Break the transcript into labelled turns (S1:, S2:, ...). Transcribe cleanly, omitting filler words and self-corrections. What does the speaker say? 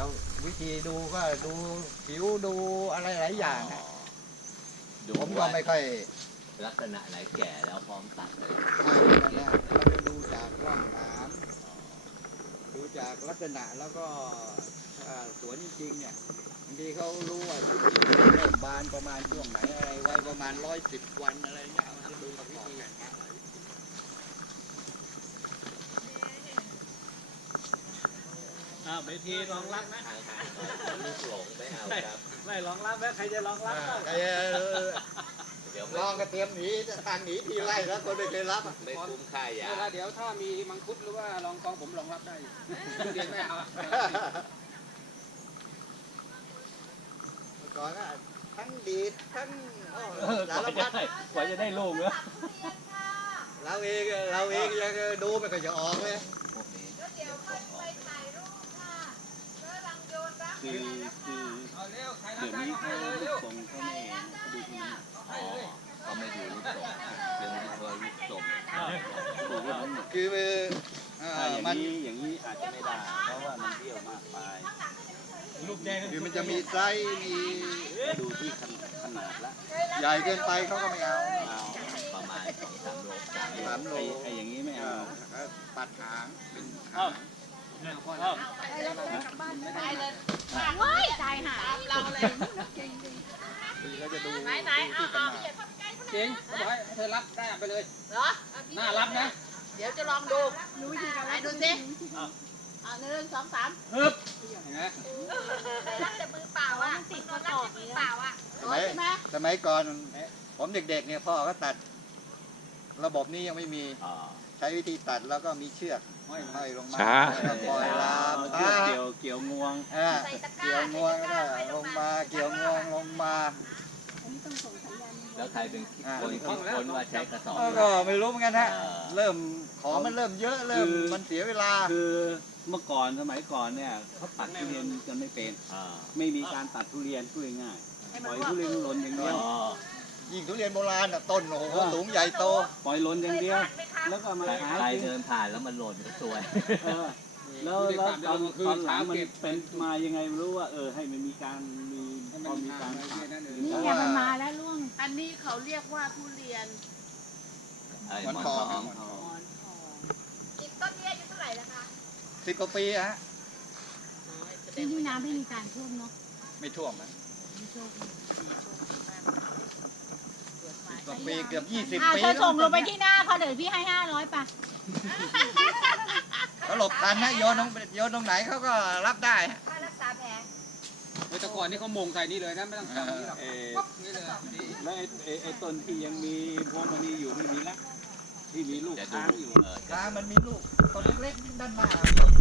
S1: วิธีดูก็ดูผิวดูอะไรหลายอย่างอะ
S2: ดู
S1: ผมก็ไม่ค่อย
S2: ลักษณะไหนแก่แล้วพร้อมตัดเลย
S1: เราจะดูจากร่องน้ำดูจากลักษณะแล้วก็สวนจริงๆเนี่ยบางทีเขารู้ว่าเริ่มบานประมาณช่วงไหนอะไรไว้ประมาณ110 วันอะไรเงี้ยมันจะดูกับวิธี
S3: เวทีรองรับไหม
S2: ทางลูกหลงไม่เอาครับ
S3: ไม่รองรับไหมใครจะรองรับบ้าง
S2: เดี๋ยว
S1: ลองก็เตรียมหนีทางหนีทีไล่แล้วคนไม่เคยรับอ่ะ
S2: ไม่คุ้มค่ายา
S4: เดี๋ยวถ้ามีมังคุดหรือว่าลองกองผมรองรับได้อยู่เรียนไม่เอา
S1: ก่อนก็ทั้งดีดทั้งสารพัด
S3: กว่าจะได้ลูกเนอะ
S1: เราเองยังดูไม่ค่อยจะออกเลย
S2: พวกนี้
S5: เดี๋ยวไปถ่ายรูปค่ะแล้วรังโยนรัก
S3: คือ
S4: เอาเร็วใคร
S3: เดี๋ยว
S4: รับ
S3: นี้
S4: ได้
S3: เขา
S4: เลย
S3: ลู
S4: เร็
S3: ก
S4: ว
S3: ทรงเขาไม่ดูดี
S2: อ๋อเขาไม่ดูลูกส่งเรื่องนี้ว่าลูกส่ง
S3: ดูว่ามันหมด
S1: คือ
S3: ถ้าอย่าง
S1: มัน
S3: นี้อย่างนี้อาจจะไม่ได้เพราะว่ามันเบี้ยวมากไป
S4: ลูกแดง
S1: คือมันจะมีไซส์มี
S3: ดูที่ขนาดละ
S1: ใหญ่เกินไปเขาก็ไม่เอา
S3: เอา
S2: ประมาณ2-3 โล
S1: 3 โล
S3: ไอ้อย่างนี้ไม่เอา
S1: ปัดหางเป็นหาง
S5: ไปเลยว้ายตายหาเราเลย
S1: คือเขาจะดู
S5: ไหนเอา
S4: เจ๋งเขาบอกให้เธอรับได้ไปเลย
S5: เหรอ
S4: น่ารับนะ
S5: เดี๋ยวจะลองดูไหนดูสิ1 2 3
S4: ฮึบเห็นไหม
S5: รับแต่มือเปล่าอ่ะติดรับแต่มือเปล่าอ่ะ
S1: สมัยก่อนผมเด็กๆเนี่ยพ่อก็ตัด ระบบนี้ยังไม่มี
S2: อ๋อ
S1: ใช้วิธีตัดแล้วก็มีเชือกห้อยลงมา
S6: ช้า
S1: แล้วก็ปล่อยลาม
S3: เกี่ยวเกี่ยวงวง
S1: เกี่ยวงวงก็ลงมาเกี่ยวงวงลงมา
S2: แล้วใครเป็นคนคิดค้นว่าใช้กระสอบ
S1: ก็ไม่รู้เหมือนกันฮะเริ่มของมันเริ่มเยอะเริ่มมันเสียเวลา
S3: คือเมื่อก่อนสมัยก่อนเนี่ยเขาตัดทุเรียนกันไม่เป็น
S2: อ่า
S3: ไม่มีการตัดทุเรียนพูดง่ายๆปล่อยทุเรียนหล่นอย่างเดียว
S2: อ๋อ
S1: ยิ่งทุเรียนโบราณน่ะต้นโอ้โหสูงใหญ่โต
S3: ปล่อยหล่นอย่างเดียว แล้วก็มาขาย
S2: ใคร
S3: กิน
S2: เดินผ่านแล้วมันหล่นก็สวย
S3: เออแล้วตอนหลังมันเป็นมายังไงไม่รู้ว่าให้มันมีการพอมีการตัด
S7: นี่ไงมันมาแล้วล่วง
S5: อันนี้เขาเรียกว่าทุเรียน
S2: ไอ้
S1: มัน
S2: หมอน
S1: ทอง
S2: ทอง
S7: หมอนทอง
S5: กินต้นนี้อายุเท่าไหร่แล้วคะ
S1: 10 กว่าปีฮะ
S7: ที่นี่น้ำไม่มีการท่วมเนาะ
S1: ไม่ท่วมนะ
S7: มีโชคดี
S1: 10 กว่าปีเกือบ20 ปี
S7: เธอส่งลงไปที่หน้าเขาเดี๋ยวพี่ให้500ป่ะ
S1: เขาหลบทันนะโยนตรงไหนเขาก็รับได้ฮะ
S5: ค่ารักษาแผล
S4: แต่ก่อนนี่เขามงใส่นี่เลยนะไม่ต้องจับนี่หรอกปุ๊บนี่เลยนี่
S3: แล้วไอ้ต้นที่ยังมีพวงมณีอยู่ไม่มีละที่มีลูก
S2: จะดู
S3: ค้างอยู่
S2: จะ
S1: ทางมันมีลูกต้นเล็กๆด้านหน้า